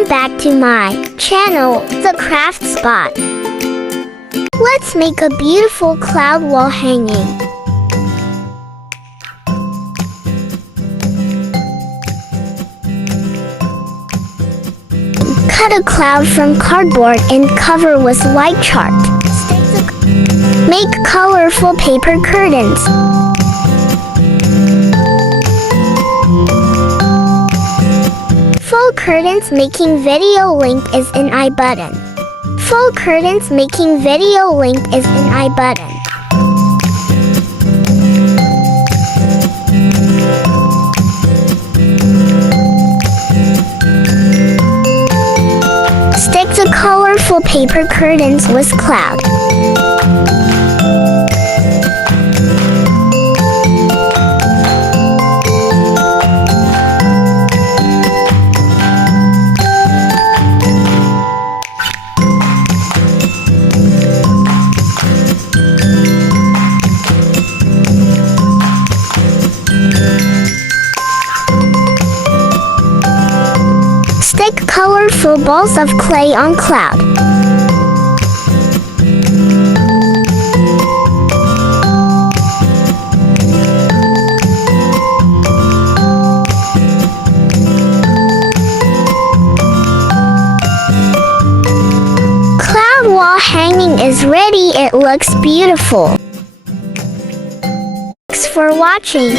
Welcome back to my channel, The Craft Spot. Let's make a beautiful cloud wall hanging. Cut a cloud from cardboard and cover with white chart. Make colorful paper curtains. Full curtains making video link is in I button. Full curtains making video link is in I button. Stick the colorful paper curtains with cloud. Stick colorful balls of clay on cloud. Cloud wall hanging is ready. It looks beautiful. Thanks for watching.